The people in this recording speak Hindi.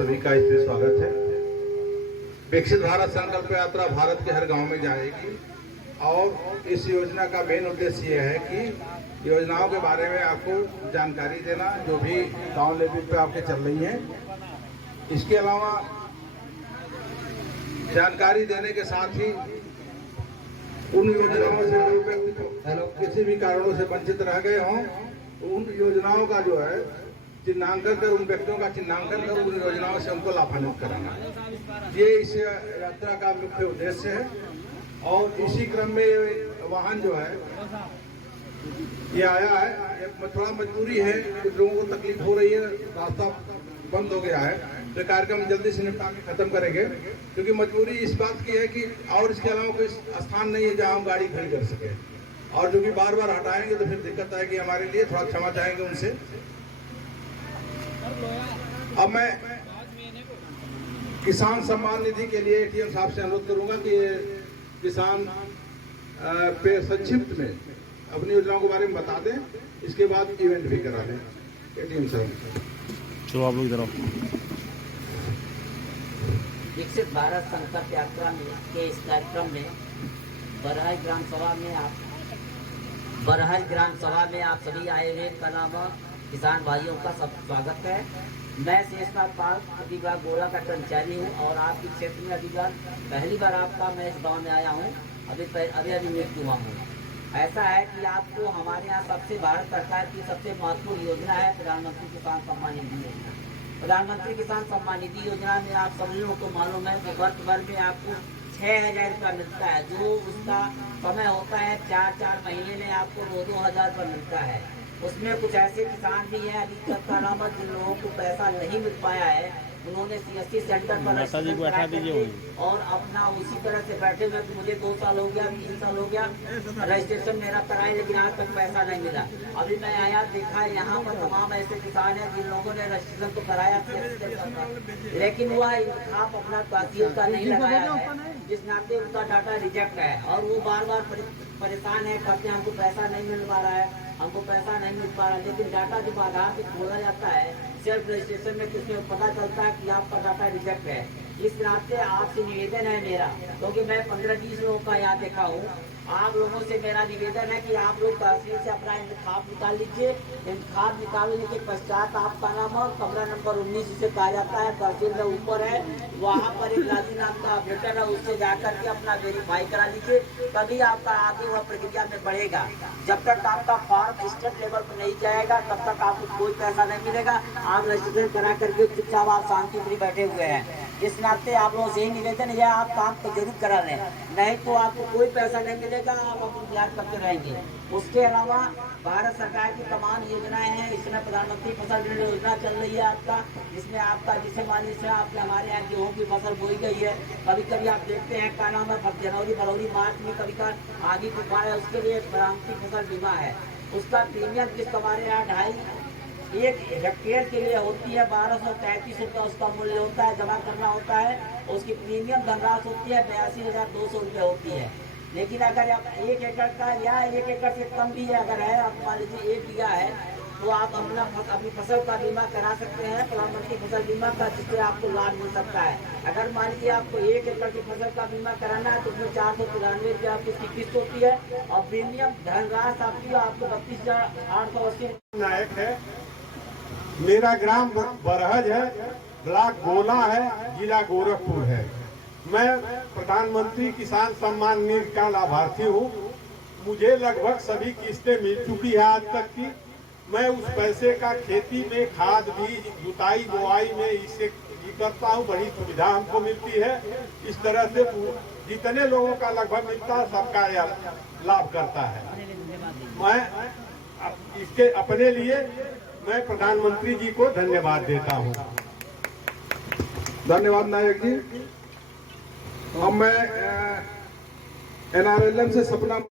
सभी का इसमें स्वागत है। विकसित भारत संकल्प यात्रा भारत के हर गांव में जाएगी और इस योजना का मेन उद्देश्य यह है कि योजनाओं के बारे में आपको जानकारी देना, जो भी गांव लेवल पे आपके चल रही हैं। इसके अलावा जानकारी देने के साथ ही उन योजनाओं से जो व्यक्ति किसी भी कारणों से वंचित रह गए हों, उन योजनाओं का जो है चिन्हांकन कर, उन व्यक्तियों का चिन्हांकन कर उन योजनाओं से उनको लाभान्वित कराना, ये इस यात्रा का मुख्य उद्देश्य है। और इसी क्रम में वाहन जो है ये आया है, थोड़ा मजबूरी है, कुछ लोगों को तकलीफ हो रही है, रास्ता बंद हो गया है, तो कार्यक्रम जल्दी से निपटा के खत्म करेंगे, क्योंकि मजबूरी इस बात की है कि और इसके अलावा कोई स्थान नहीं है जहां हम गाड़ी खड़ी कर सके, और जो कि बार बार हटाएंगे तो फिर दिक्कत आएगी हमारे लिए। थोड़ा क्षमा चाहेंगे उनसे। अब मैं किसान सम्मान निधि के लिए एटीएम साहब से अनुरोध करूंगा कि किसान पे संक्षिप्त में अपनी योजनाओं के बारे में बता दें, इसके बाद इवेंट भी करा दें। एटीएम साहब चलो आप लोग इधर आओ। विकसित भारत संकल्प यात्रा में के इस कार्यक्रम में बरहज ग्राम सभा में आप सभी आए हुए का नाम किसान भाइयों का सब स्वागत है। मैं शेषनाथ पाल अलीबाग गोला का कर्मचारी हूँ और आपके क्षेत्र में अलीबाग पहली बार मैं इस गांव में आया हूँ। अभी नियुक्त हुआ हूँ। ऐसा है कि आपको हमारे यहाँ सबसे भारत सरकार की सबसे महत्वपूर्ण योजना है प्रधानमंत्री किसान सम्मान निधि योजना। प्रधानमंत्री किसान सम्मान निधि योजना में आप सभी लोगों को मालूम है कि वर्ष भर में आपको 6,000 रुपया मिलता है, जो उसका समय होता है 4 महीने में आपको 2,000 रुपया मिलता है। उसमें कुछ ऐसे किसान भी हैं अभी तक का नाम जिन लोगों को पैसा नहीं मिल पाया है, उन्होंने CSC सेंटर पर और अपना उसी तरह से बैठे हुए कि मुझे 2 साल हो गया, 3 साल हो गया, रजिस्ट्रेशन मेरा कराए लेकिन आज तक पैसा नहीं मिला। अभी मैं आया देखा यहाँ पर तमाम ऐसे किसान हैं जिन लोगों ने रजिस्ट्रेशन तो कराया लेकिन वह इंतखाब अपना तहसील का नहीं लगाया है, जिस नाते उनका डाटा रिजेक्ट है और वो बार बार परेशान है, कहते हैं हमको पैसा नहीं मिल पा रहा है, हमको पैसा नहीं मिल पा रहा है। लेकिन डाटा जब आधार से खोला जाता है सेल्फ रजिस्ट्रेशन में, किसमें पता चलता है कि आपका डाटा रिजेक्ट है। इस नाते आपसे निवेदन है मेरा, क्योंकि मैं 15-20 लोगों का यहाँ देखा हूँ, आप लोगों से मेरा निवेदन है कि आप लोग तहसील से अपना इंतखाब निकाल लीजिए। इंतखाब निकालने के पश्चात आपका नाम कमरा नंबर 19 जिसे कहा जाता है तहसील में ऊपर है, वहाँ पर एक राजू नाम का ऑपरेटर है, उससे जाकर के अपना वेरीफाई करा लीजिए, तभी आपका आगे वह प्रक्रिया में बढ़ेगा। जब तक आपका फॉर्म स्टेट लेवल पर नहीं जाएगा तब तक आपको कोई पैसा नहीं मिलेगा। आप रजिस्ट्रेशन करा करके चुपचाप आप शांति से बैठे हुए हैं। इस नाते आप लोगों से निवेदन है आप काम तो जरूर करा रहे हैं, नहीं तो आपको कोई पैसा नहीं मिलेगा, आप अपना इंतजार करते रहेंगे। उसके अलावा भारत सरकार की तमाम योजनाएं हैं, इसमें प्रधानमंत्री फसल ऋण योजना चल रही है आपका, जिसमें आपका जिसे मान लीजिए आपके हमारे यहाँ गेहूँ की फसल बोई गई है, कभी कभी आप देखते हैं क्या नाम है जनवरी फरवरी मार्च में कभी का आगे तूफान है, उसके लिए प्रधानमंत्री फसल बीमा है। उसका प्रीमियम किस्त हमारे यहाँ 2.5 हेक्टेयर के लिए होती है 1233 रुपया उसका मूल्य होता है, जमा करना होता है। उसकी प्रीमियम धनराशि होती है 82,200 रुपये होती है। लेकिन अगर आप 1 एकड़ का या 1 एकड़ से कम भी अगर है, आप मान लीजिए 1 बीघा है, तो आप अपनी फसल का बीमा करा सकते हैं प्रधानमंत्री फसल बीमा का, जिससे आपको लाभ मिल सकता है। अगर मान लीजिए आपको 1 एकड़ की फसल का बीमा कराना है तो उसमें 493 रुपये आपकी उसकी किस्त होती है और प्रीमियम धनराशि आपको 32,880 नायक है। मेरा ग्राम बरहज है, ब्लॉक गोला है, जिला गोरखपुर है। मैं प्रधानमंत्री किसान सम्मान निधि का लाभार्थी हूँ। मुझे लगभग सभी किस्तें मिल चुकी है आज तक की। मैं उस पैसे का खेती में खाद बीज जुताई बुआई में इससे करता हूँ, बड़ी सुविधा हमको मिलती है। इस तरह से जितने लोगों का लगभग मिलता है सबका लाभ करता है। मैं इसके अपने लिए मैं प्रधानमंत्री जी को धन्यवाद देता हूँ। धन्यवाद नायक जी। अब मैं NRLM से सपना